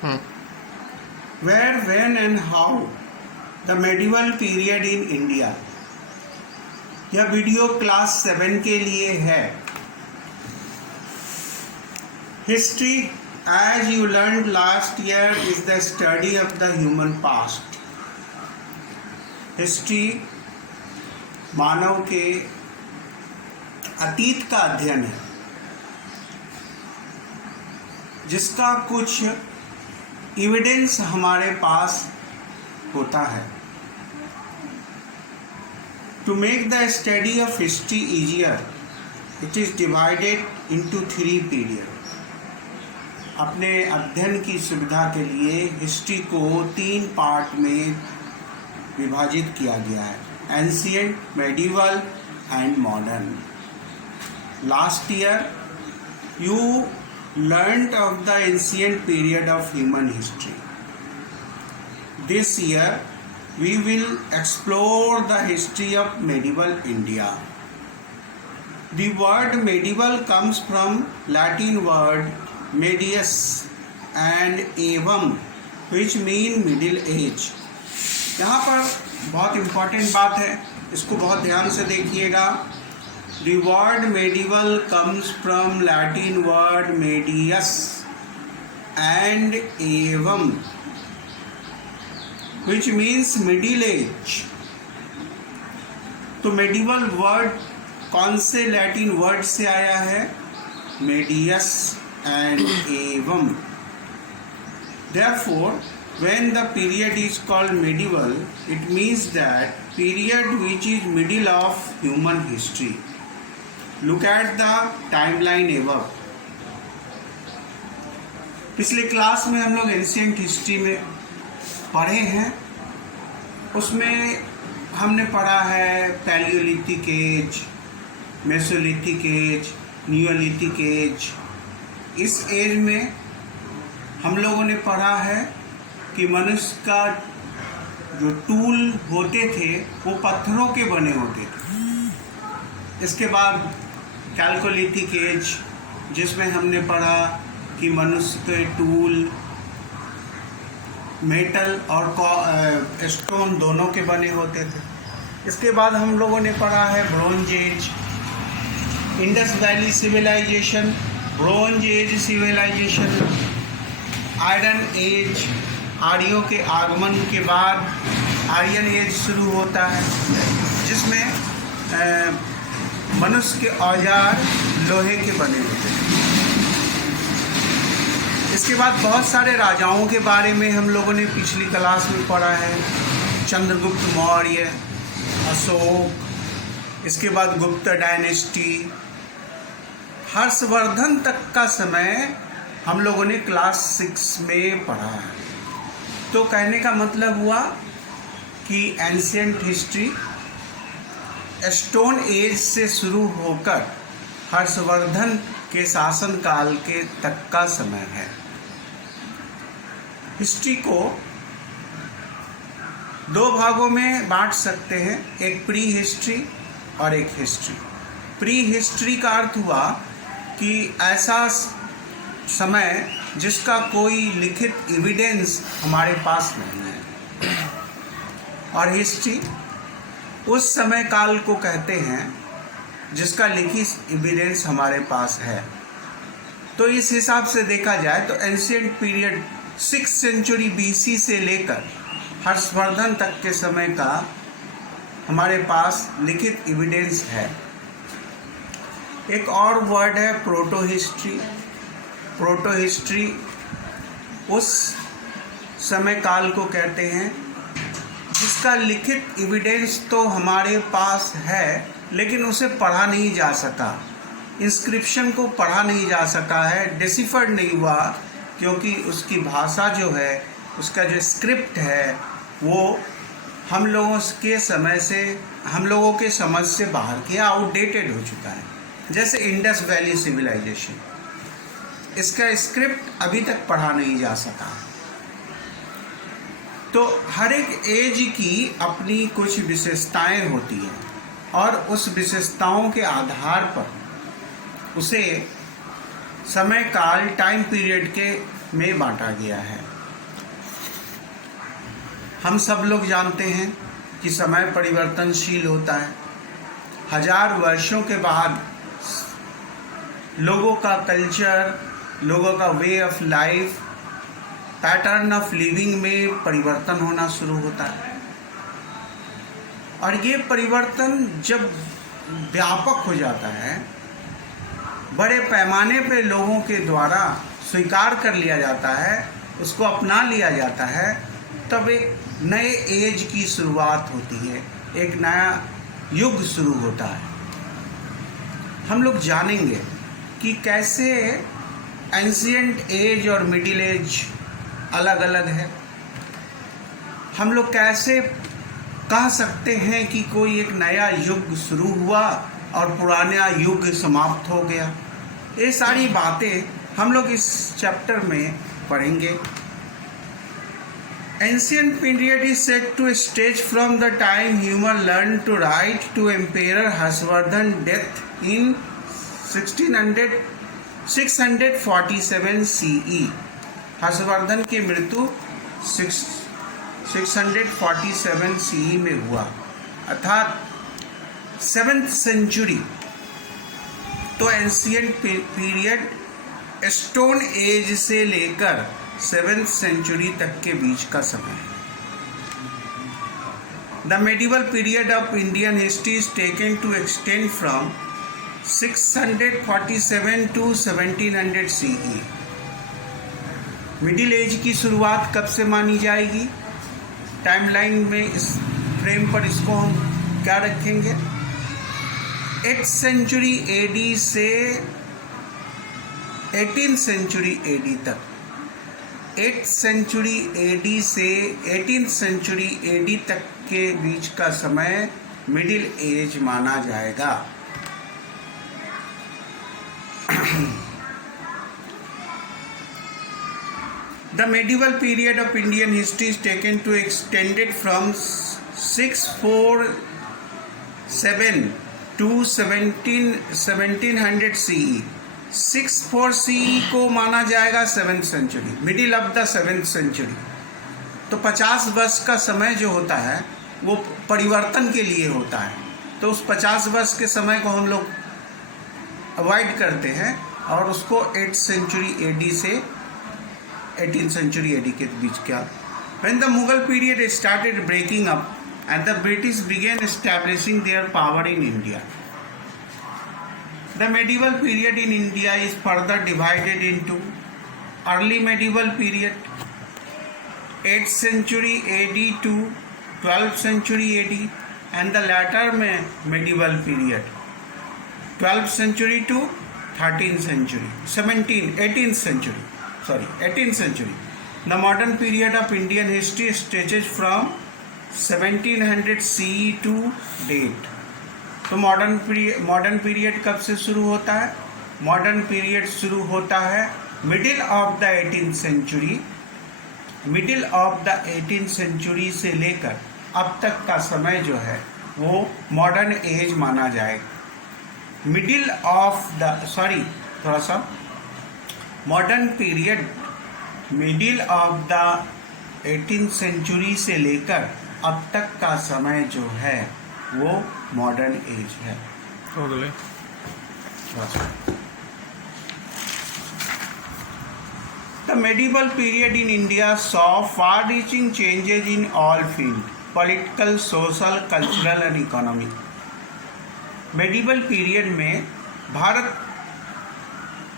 Where, when and how the medieval period in India. यह video class 7 के लिए है। History, as you learned last year, is the study of the human past. History मानव के अतीत का अध्ययन है, जिसका कुछ एविडेंस हमारे पास होता है। To make the study of history easier, it is divided into 3 periods. अपने अध्ययन की सुविधा के लिए हिस्ट्री को 3 पार्ट में विभाजित किया गया है: ancient, medieval and modern. Last year you learnt of the ancient period of human history. This year we will explore the history of medieval India. The word medieval comes from Latin word medius and aevum, which mean middle age. यहाँ पर बहुत important बात है, इसको बहुत ध्यान से देखिएगा। The word medieval comes from Latin word medius and aevum, which means middle age. तो medieval word कौन से लैटिन वर्ड से आया है? medius and aevum. Therefore, when the period is called medieval, it means that period which is middle of human history. Look at the timeline above. पिछले class में हम लोग एंशिएंट हिस्ट्री में पढ़े हैं। उसमें हमने पढ़ा है palaeolithic age, mesolithic age, neolithic age. इस एज में हम लोगों ने पढ़ा है कि मनुष्य का जो टूल होते थे वो पत्थरों के बने होते थे। इसके बाद कैल्कोलिथिक एज, जिसमें हमने पढ़ा कि मनुष्य के टूल मेटल और स्टोन दोनों के बने होते थे। इसके बाद हम लोगों ने पढ़ा है bronze age, Indus valley civilisation, bronze age civilisation, iron age, आर्यों के आगमन के बाद आर्यन एज शुरू होता है, जिसमें मनुष्य के औजार लोहे के बने होते हैं। इसके बाद बहुत सारे राजाओं के बारे में हम लोगों ने पिछली क्लास में पढ़ा है। चंद्रगुप्त मौर्य, अशोक, इसके बाद गुप्त डायनेस्टी, हर्षवर्धन तक का समय हम लोगों ने क्लास 6 में पढ़ा है। तो कहने का मतलब हुआ कि एंशिएंट हिस्ट्री स्टोन एज से शुरू होकर हर्षवर्धन के शासनकाल के तक का समय है। हिस्ट्री को 2 भागों में बांट सकते हैं, एक प्री हिस्ट्री और एक हिस्ट्री। प्री हिस्ट्री का अर्थ हुआ कि ऐसा समय जिसका कोई लिखित एविडेंस हमारे पास नहीं है, और हिस्ट्री उस समय काल को कहते हैं जिसका लिखित एविडेंस हमारे पास है। तो इस हिसाब से देखा जाए तो ancient period 6th century BC से लेकर हर्षवर्धन तक के समय का हमारे पास लिखित एविडेंस है। एक और वर्ड है प्रोटो हिस्ट्री। प्रोटो हिस्ट्री उस समय काल को कहते हैं जिसका लिखित एविडेंस तो हमारे पास है, लेकिन उसे पढ़ा नहीं जा सका, इंस्क्रिप्शन को पढ़ा नहीं जा सका है, डिसिफर्ड नहीं हुआ, क्योंकि उसकी भाषा जो है, उसका जो स्क्रिप्ट है, वो हम लोगों के समय से, हम लोगों के समझ से बाहर किया, आउटडेटेड हो चुका है। जैसे इंडस वैली सिविलाइजेशन, इसका स्क्रिप्ट अभी तक पढ़ा नहीं जा सका। तो हर एक एज की अपनी कुछ विशेषताएं होती हैं और उस विशेषताओं के आधार पर उसे समय काल टाइम पीरियड के में बांटा गया है। हम सब लोग जानते हैं कि समय परिवर्तनशील होता है। 1000 वर्षों के बाद लोगों का कल्चर, लोगों का way of life, pattern of living में परिवर्तन होना शुरू होता है। और ये परिवर्तन जब व्यापक हो जाता है, बड़े पैमाने पे लोगों के द्वारा स्वीकार कर लिया जाता है, उसको अपना लिया जाता है, तब एक नए एज की शुरुआत होती है, एक नया युग शुरू होता है। हम लोग जानेंगे कि कैसे एंशिएंट एज और मिडिल एज अलग अलग है। हम लोग कैसे कह सकते हैं कि कोई एक नया युग शुरू हुआ और पुराना युग समाप्त हो गया। ये सारी बातें हम लोग इस चैप्टर में पढ़ेंगे। Ancient period is said to stretch from the time human learned to write to Emperor Harshvardhan death in 647 CE। Harshvardhan की मृत्यु 647 CE में हुआ, अर्थात 7th सेंचुरी। तो एंशिएंट पीरियड स्टोन एज से लेकर 7th सेंचुरी तक के बीच का समय है। The medieval period of Indian history is taken to extend from 647 to 1700 CE। Middle age की शुरुआत कब से मानी जाएगी? टाइमलाइन में इस फ्रेम पर इसको हम क्या रखेंगे? 8th सेंचुरी AD से 18th सेंचुरी AD तक। 8th सेंचुरी AD से 18th सेंचुरी AD तक के बीच का समय मिडिल एज माना जाएगा। The medieval period of Indian history is taken to extended from 647 to 1700 CE। 64 CE को माना जाएगा 7th century, middle of the 7th century. तो 50 वर्ष का समय जो होता है वो परिवर्तन के लिए होता है। तो उस 50 वर्ष के समय को हम लोग अवॉइड करते हैं और उसको 8th सेंचुरी AD से 18th century AD के बीच का। When the Mughal period started breaking up and the British began establishing their power in India, the medieval period in India is further divided into early medieval period 8th century AD to 12th century AD and the latter medieval period 12th century to 18th century। The modern period of Indian history stretches from 1700 CE to date। तो modern period कब से शुरू होता है? Modern period शुरू होता है middle of the 18th century. Middle of the 18th century से लेकर अब तक का समय जो है वो मॉडर्न एज माना जाएगा। Modern period middle of the 18th century से लेकर अब तक का समय जो है वो मॉडर्न एज है। The medieval period in India saw far-reaching changes in all fields: political, social, cultural and economic। medieval period में भारत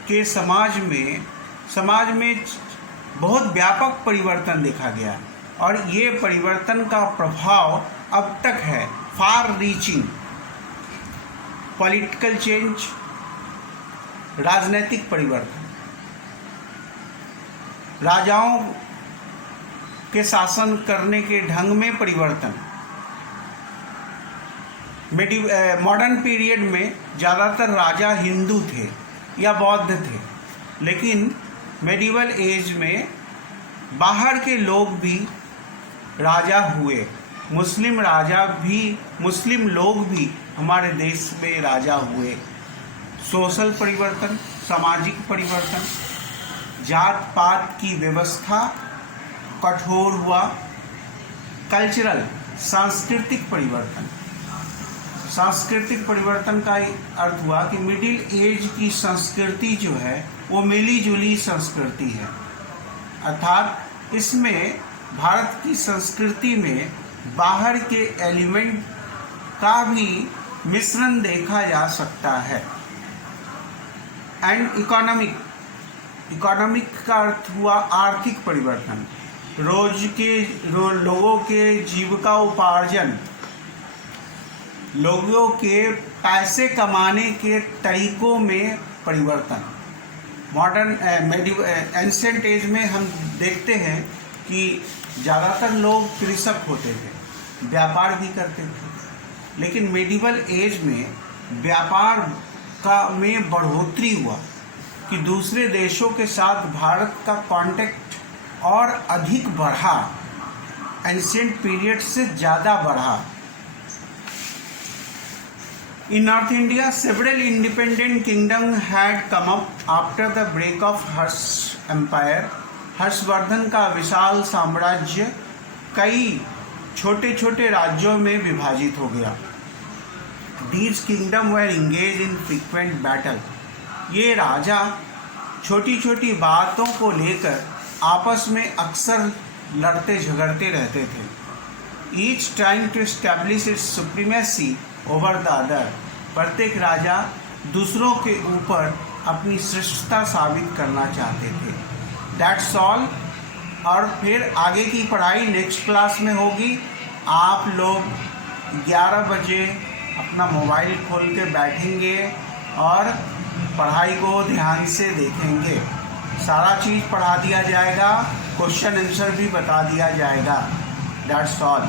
के समाज में बहुत व्यापक परिवर्तन देखा गया और ये परिवर्तन का प्रभाव अब तक है। फार रीचिंग पॉलिटिकल चेंज, राजनीतिक परिवर्तन, राजाओं के शासन करने के ढंग में परिवर्तन। मॉडर्न पीरियड में ज़्यादातर राजा हिंदू थे या बौद्ध थे, लेकिन मेडिवल एज में बाहर के लोग भी राजा हुए। मुस्लिम लोग भी हमारे देश में राजा हुए। सोशल परिवर्तन, सामाजिक परिवर्तन, जात पात की व्यवस्था कठोर हुआ, कल्चरल, सांस्कृतिक परिवर्तन। सांस्कृतिक परिवर्तन का अर्थ हुआ कि मिडिल एज की संस्कृति जो है वो मिली जुली संस्कृति है, अर्थात इसमें भारत की संस्कृति में बाहर के एलिमेंट का भी मिश्रण देखा जा सकता है। एंड इकोनॉमिक का अर्थ हुआ आर्थिक परिवर्तन, लोगों के जीविका उपार्जन, लोगों के पैसे कमाने के तरीकों में परिवर्तन। मॉडर्न एंशिएंट एज में हम देखते हैं कि ज़्यादातर लोग कृषक होते थे, व्यापार भी करते थे, लेकिन मेडिवल एज में व्यापार का में बढ़ोतरी हुआ कि दूसरे देशों के साथ भारत का कांटेक्ट और अधिक बढ़ा, एंशिएंट पीरियड से ज़्यादा बढ़ा। In North India, several independent kingdoms had come up after the break of Harsh Empire. Harshvardhan का विशाल साम्राज्य कई छोटे छोटे राज्यों में विभाजित हो गया। These kingdoms were engaged in frequent battle. ये राजा छोटी छोटी बातों को लेकर आपस में अक्सर लड़ते झगड़ते रहते थे। Each trying to establish its supremacy over the other. प्रत्येक राजा दूसरों के ऊपर अपनी श्रेष्ठता साबित करना चाहते थे। That's all. और फिर आगे की पढ़ाई नेक्स्ट क्लास में होगी। आप लोग 11 बजे अपना मोबाइल खोल के बैठेंगे और पढ़ाई को ध्यान से देखेंगे। सारा चीज़ पढ़ा दिया जाएगा, क्वेश्चन आंसर भी बता दिया जाएगा। That's all.